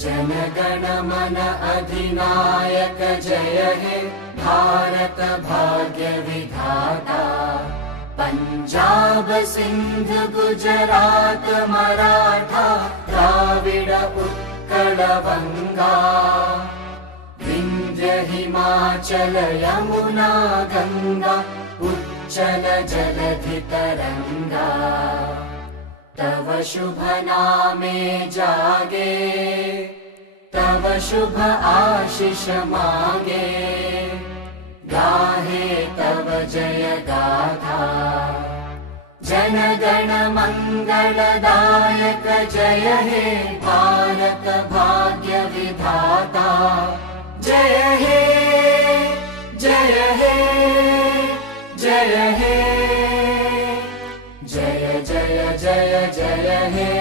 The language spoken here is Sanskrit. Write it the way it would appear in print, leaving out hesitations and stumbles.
जनगण मन अधिनायक जय हे भारत भाग्य विधाता। पंजाब सिंध गुजरात मराठा द्राविड उत्कल बंगा। विंध्य हिमाचल यमुना गंगा उच्चल जलधि तरंगा। तव शुभ नामे जागे तव शुभ आशीष मागे। गाहे तव जय गाथा जनगण मंगलदायक जय हे भारत भाग्य विधाता। जय हे जय हे जय हे जय जय जय जय हे।